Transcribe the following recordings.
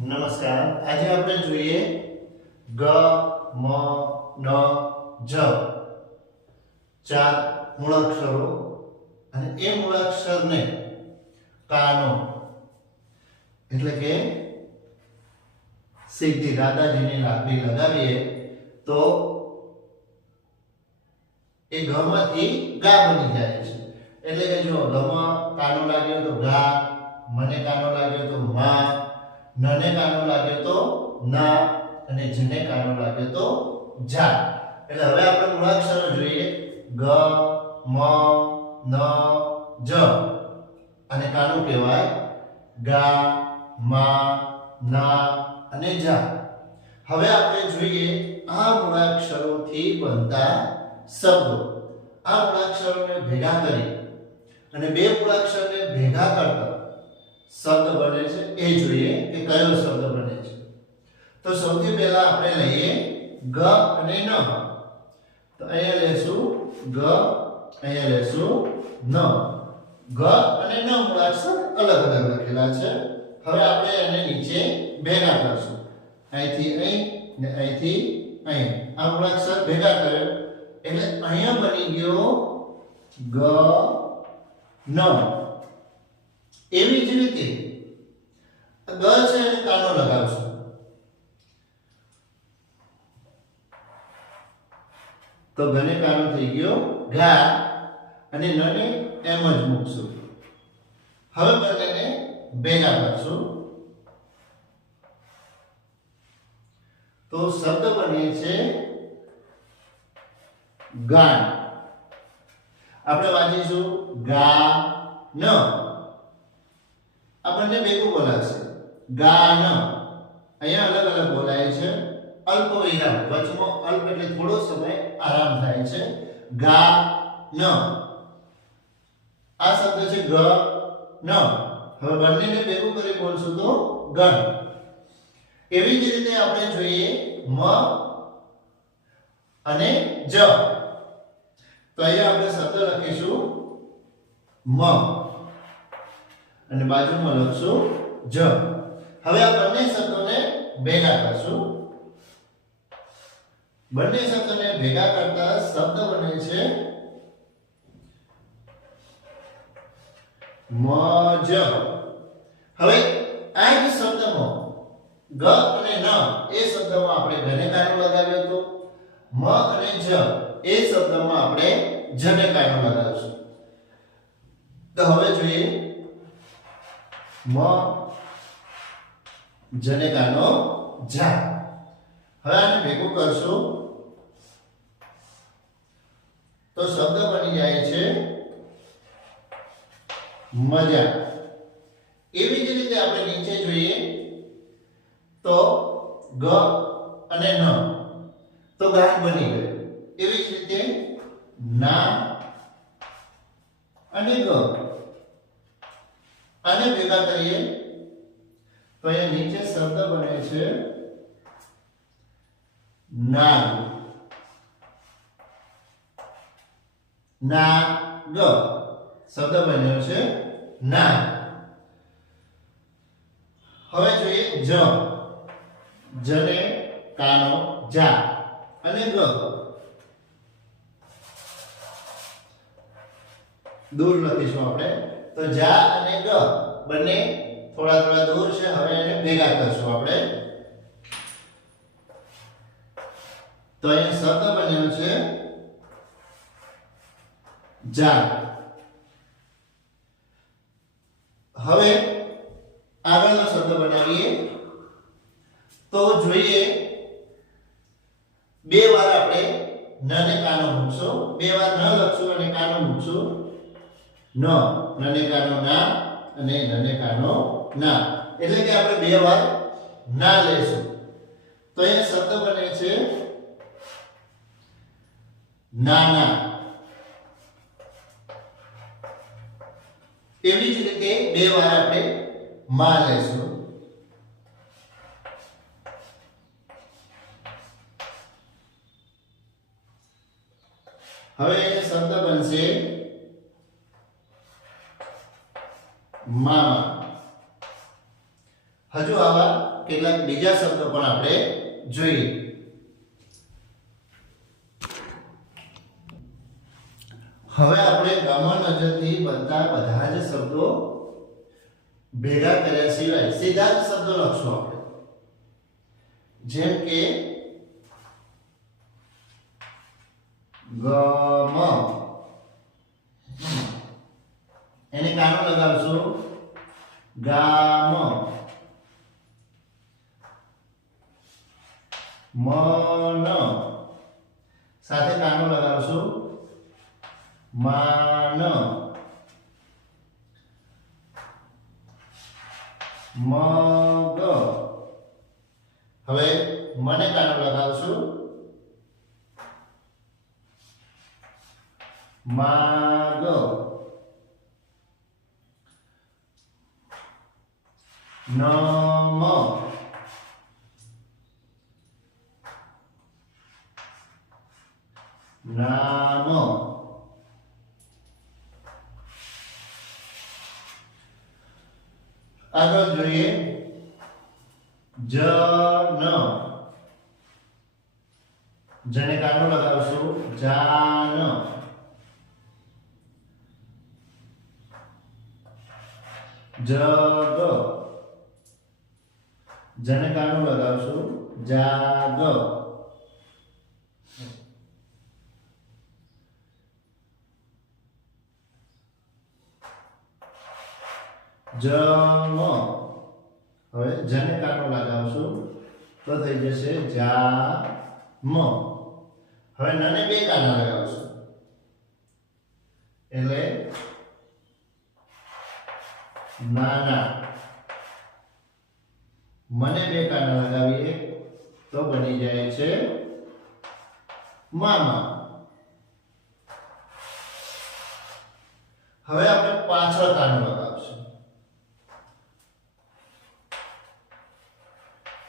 નમસ્કાર. આજે આપણે જોઈએ ગ, મ ન જ. ચાર મૂળાક્ષરો અને એ મૂળાક્ષરને કાનો. એટલે કે સીધી દાદાજીની લાકડી લગાવીએ તો એ ઘમાંથી ગા બની જાય છે. એટલે કે જો ગમાં કાનો લાગ્યો તો ગા, મને કાનો લાગ્યો તો મા નને કાનો લાગ્યો તો ના અને જને કાનો લાગ્યો તો જા. એટલે હવે આપણે મૂળાક્ષરો જોઈએ. ગ, મ, ન, જ. અને કાનું કહેવાય ગા, મા, ના અને જા. હવે આપણે જોઈએ આ મૂળાક્ષરોથી બનતા શબ્દો. આ મૂળાક્ષરોને ભેગા કરી અને બે મૂળાક્ષરને ભેગા કરતા શબ્દ બને છે. એ જોઈએ કે કયો શબ્દ બને છે. તો સૌથી પહેલા આપણે લઈએ ગ અને ન. તો અહીંયા લેશું ગ, અહીંયા લેશું ન. ગ અને ન મૂળાક્ષર અલગ અલગ લખેલા છે. હવે આપણે એને નીચે ભેગા કરશું. અહીંથી અહીં ને અહીંથી અહીં. આ મૂળાક્ષર ભેગા કર્યો. એટલે અહીંયા બની ગયો ગ, ન. એવી જ રીતે ગ છે એને કાનો લગાવશું તો ઘને કાનો થઈ ગયો ઘા અને નને એમ જ મૂકશું. હવે બંનેને ભેગા કરશું. તો શબ્દ બને છે ગાન. આપણે વાંચીશું ગા ન આ બંને ભેગું બોલાશે. ગાન. અહીંયા અલગ અલગ બોલાય છે. અલ્પ વિરામ. વચમાં અલ્પ એટલે થોડો સમય આરામ થાય છે. ગા ન આ શબ્દ છે ગ. ન. હવે બંનેને ભેગું કરી બોલશું તો ગણ. એવી જ રીતે આપણે જોઈએ મ અને જ. તો અહીંયા આપણે શબ્દ લખીશું મ. અને બાજુમાં લખશું જ. હવે આ બંને શબ્દોને ભેગા કરશું. બંને શબ્દોને ભેગા કરતા શબ્દ બને છે મજ હવે આ જ શબ્દમાં ગ અને ન એ શબ્દમાં આપણે ઘને કાનો લગાવ્યો હતો. મ અને જ એ શબ્દમાં આપણે જને લગાવશું લગાવીશું. તો હવે જોઈએ મ જને કાનો જા હવે આને ભેગું કરશું. તો શબ્દ બની જાય છે મજા. એવી જ રીતે આપણે નીચે જોઈએ તો ગ અને ન. તો ગાન બની ગયું એવી જ રીતે ના અને ગ. આને ભેગા કરીએ, તો અહીંયા નીચે શબ્દ બને છે નાગ. નાગ. શબ્દ બન્યો છે નાગ. હવે જોઈએ જ. જને, કાનો, જા અને ગ. દૂર લખીશું આપણે. તો જા અને ગ. બંને થોડા થોડા દૂર છે, હવે એને ભેગા કરશું આપણે. તો અહીંયા શબ્દ બન્યો છે, જા. હવે આગળનો શબ્દ બનાવીએ. તો જોઈએ, બે વાર આપણે ન ને કાનો મૂકશું. બે વાર ન લખશું અને કાનો મૂકશું. ન, નનેકાનો ના અને નને કાનો ના. એટલે કે આપણે બે વાર ના લેશું. તો અહીંયા શબ્દ બને છે નાના. એવી જ રીતે બે વાર આપણે માં લેશું હવે અહીંયા શબ્દ બનશે મામા હજુ આવા કેટલાક બીજા શબ્દો પણ આપણે જોઈએ. હવે આપણે ગમન નજરથી બનતા બધા જ શબ્દો ભેગા કર્યા સિવાય સીધા જ શબ્દો લખશું આપણે. જેમ કે, ગમ. એને કાનો લગાવશું ગામ. મન. સાથે કાનો લગાવશું. માન. મગ. હવે મને કાનો લગાવશું. માગ. નમ આગળ જોઈએ જન. જને કાનો લગાવશું જાન. જગ. જને કાનો લગાવશું જાગ. જમ. હવે જને કાનો લગાવશું તો થઈ જશે જા મ હવે નને બે કાના લગાવશું એટલે નાના. મને બે કાના લગાવીએ, તો બની જાય છે મામા. હવે આપણે પાછળ કાનો લગાવશું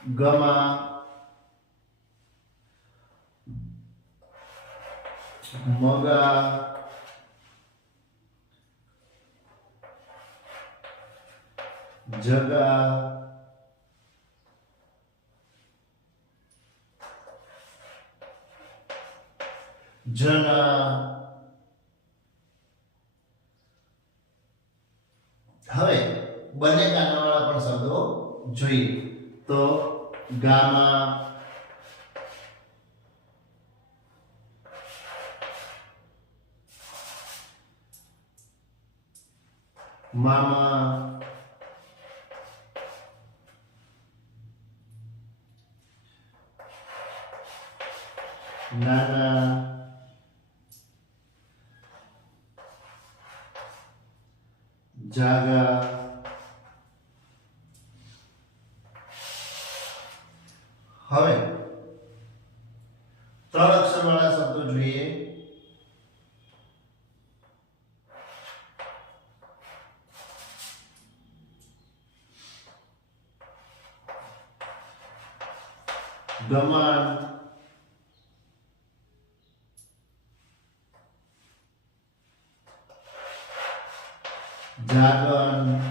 ગમા. મગા. જગા. જના. હવે બંને કાનાવાળા પણ શબ્દો જોઈએ. તો ગામા મામા નાના જાગા હવે ત્રણ અક્ષરવાળા શબ્દો જોઈએ ગમન. જાગન.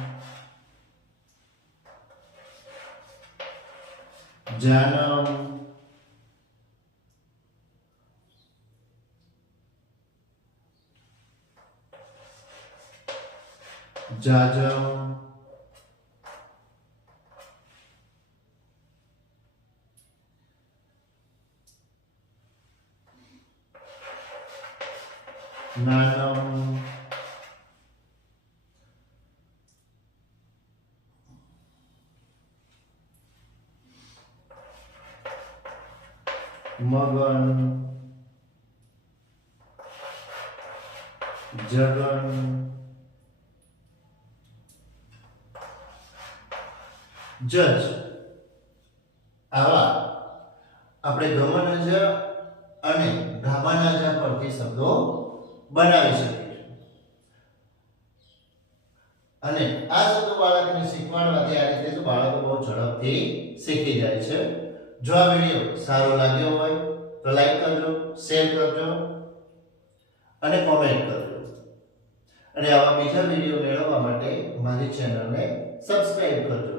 જનમ. જાજમ. નાનમ મગન જગન જજ આવા આપણે ગમનજ અને ગામાનજ પરથી શબ્દો બનાવી શકીએ છીએ. અને આ શબ્દો બાળકને શીખવાડવાથી આ રીતે તો બાળકો બહુ ઝડપથી શીખી જાય છે. જો આ વીડિયો સારો લાગ્યો હોય તો લાઈક કરજો શેર કરજો અને કોમેન્ટ કરજો. અને આવા બીજા વીડિયો મેળવવા માટે મારી ચેનલને સબસ્ક્રાઇબ કરજો.